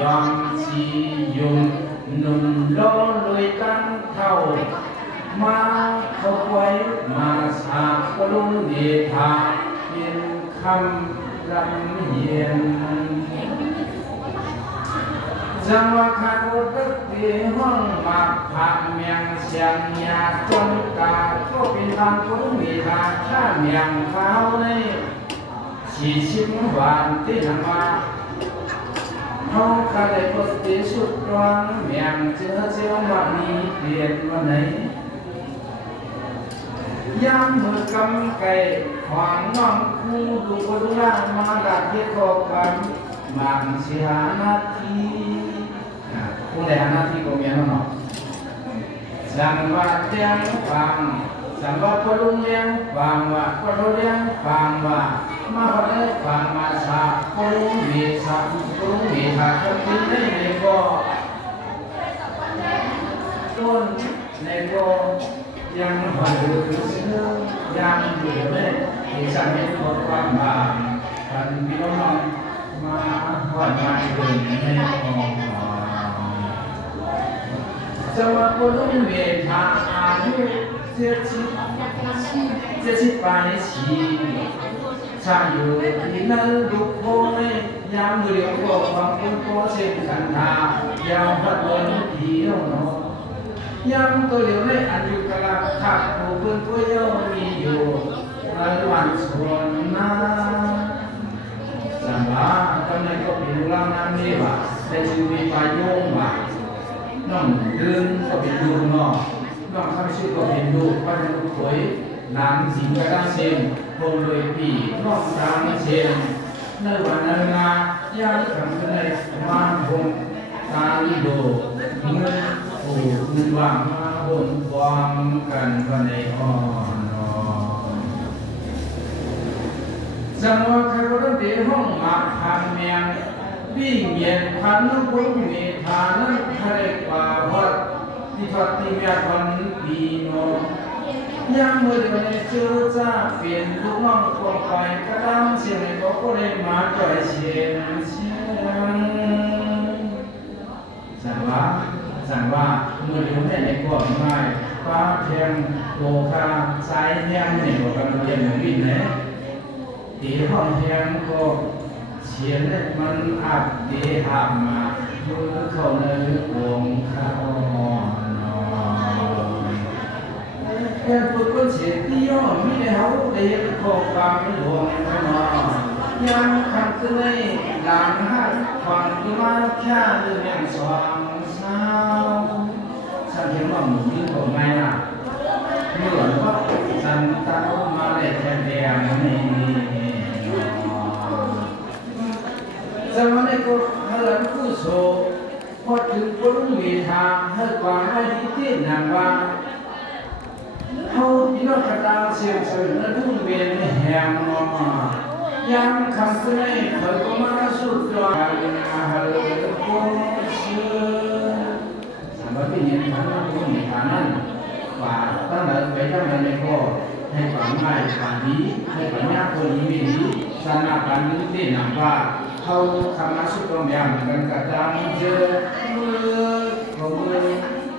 ยอมชียุงหนุ่มโลลอยกันเท่ามาเขาไว้มาสาบลุงเดชาเป็นคำรำเยียนจังหวะขาดตึกที่ห้องมาผักเมียงเสียงยาจนกาก็เป็นทางกุ้งมีทางข้าเมียงเขาในชีชิมหวานที่นำมาเขาขาดได้ก็ติสุดร้อนเมียงเจอเจ้าวันนี้เปลี่ยนวันไหนยามมือกำไก่ขวางน้องคู่ดูก็ดูล่างมาดักที่คอกันมังเสียนาทีผู้ใดหานาทีก็มีเนาะสังวาเลี้ยงฟังสังวาพลุงเลี้ยงฟังว่าพลุเลี้ยงฟังว่ามาพลุฟังมาชาพลุงมีชาพลุงมีชาก็กินได้ในบ่อต้นในบ่อยังหอยดูเสื้อยังอยู่เลยที่ฉันไม่พบความบางท่านพี่น้องมาหอดมาเดินในห้องจังหวะคนต้องเวทาอายุ70ปลายชีชาอยู่ที่นั้นลุกโผล่ยามเรียวก็ความคุ้นโผล่เส้นกันทายาวพัดวนเที่ยวนอนยามตัวเหลียวในอันอยู่กลางขับผู้เพื่อนตัวเย้ามีอยู่ในวันส่วนน้าจังหวะกำลังก็เป็นร่างนั้นนี่ว่าแต่ชีวิตไปโยงว่าน้องเดินก็เป็นดูเนาะน้องทำชื่อก็เป็นดูก็เป็นดูถอยนางสิงกระด้างเซนคงเลยปีน้องตามเซนในวันนั้นงานยามขังในมาคงตาลิโดเงินโอ้เงินว่างมาบนความกันวันในอ่อนจังหวะใครก็ต้องเดี๋ยวห้องมาพันเมียงวิ่งเย็นพันนุ่งบุ้งมีฐานะใครกว่าวัดที่ทอดที่เมียพันปีโนยังเมื่อเดือนเจ้าจ้าเปลี่ยนลูกน้องคนไปกระดานเสียงก็ก็เลยมาจ่อยเสียงสั่งว่าเมื่อเดือนในกว่าง่ายฟ้าเพียงโลคาสายเพียงเนี่ยก็กำลังเรียนวิ่งเลยตีห้องเพียงก็เชียนมันอับดีหับมาดูเขาในวงเขาแค่พูดก็เสียที่ย่อมีในเขาได้เห็นขอบความหลวงเขาหนอยังขัดขึ้นในหลังหัดฟังที่มาแค่เรื่องสองสาวฉันเห็นว่าหมูยิ่งกว่าไงล่ะเมื่อว่าฉันตั้งมาได้แค่เดียวนี่จังหวะนี้ก็เฮิร์นผู้โสพอถึงคนมีทางให้ความไม่ที่นางว่าเขาที่นอกกระดาษเสียงสวยนั้นทุ่งเวียนแหงมอยังคำพูดให้เธอก็มาสุดยอดมาเฮิร์นผู้เชื่อสำหรับที่เห็นทางนั้นผู้มีทางนั้นว่าตั้งแต่ไปตั้งแต่ในก็ให้ความง่ายความดีให้ความยากคนนี้ไม่ดีสนาการนี้ที่นำว่าเขาทำมาสุดตรงอย่างกันกระดังเจอมือของมือ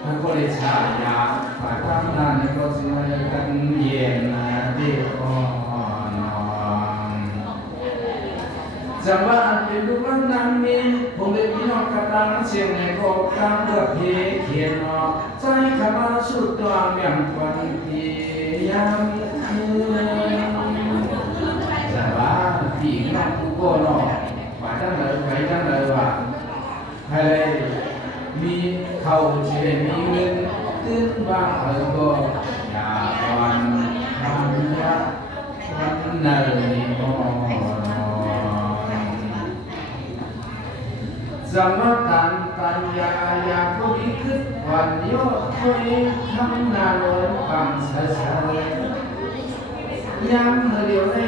ทั้งคนเลยชายาฝ่ายทำงานในก็สิ่งอะไรกันเย็นนะเด็กอ่อนจังหวะเป็นลูกนั้นนั้นมีผมเลยพี่น้องกระดังเสียงในก็กลางเดือดเขียนออกใจขมาสุดตัวอย่างวันที่ยังคืนจังหวะที่น้องผู้ก็นอว่าตั้งเลยไว้ตั้งเลยว่าให้มีเขาเชื่อมีเงินตื้นบ้างเขาก็อย่าวันมันยะวันเนยมสมกันปัญญาอยากผู้ดีขึ้นวันยอดคอยทำนาโลฟังเสยย้ำเมื่อเดียวได้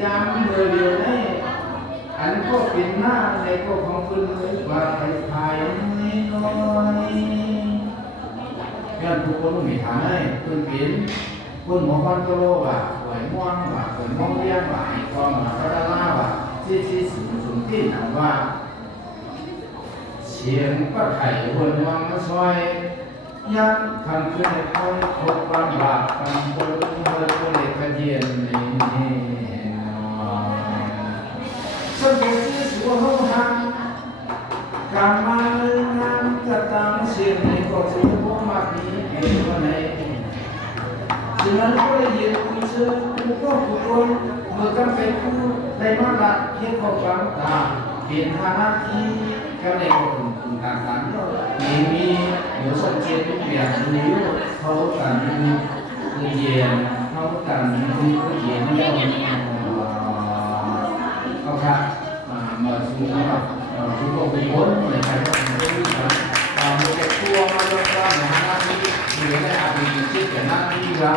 ย้ำเมื่อเดียวได้อันก็เป็นหน้าในก็ของคุณเลยว่าไปภายในน้อยย้อนทุกคนมีฐานะคุณเป็นคุณหมอฟันโตว่าไหวม่วงว่าไหวม่วงเลี้ยงว่าไอ้กองว่าพระดาราว่าที่สูงที่หนักว่า สียงก็ไถ่วนวังมาซอยยักคำขึ้นในคอยคบความบาปคำคนเมื่อคนเล็กกระเดียนนี่สังเกตที่สัวห้องหังการมางานกระตังเสียงในก็จะพวกมาปีเป็นวันไหนฉะนั้นก็เลยยืนคุยเชื่อกูก็กูโดนเมื่อกันไปกูได้มาละเห็นความฝังตาเปลี่ยนฐานะที่ก็ในคนต่างๆมีหมูสมเจนทุกอย่างนิ้วเขากันคือเย็นเขากันคือเย็นแล้วเขาค่ะมาสู่กับทุกคนเป็นคนในการทำงานด้วยกันมีแต่ตัวมาแล้วก็หน้าที่เหลือได้อาจจะมีชื่อแต่หน้าที่เรา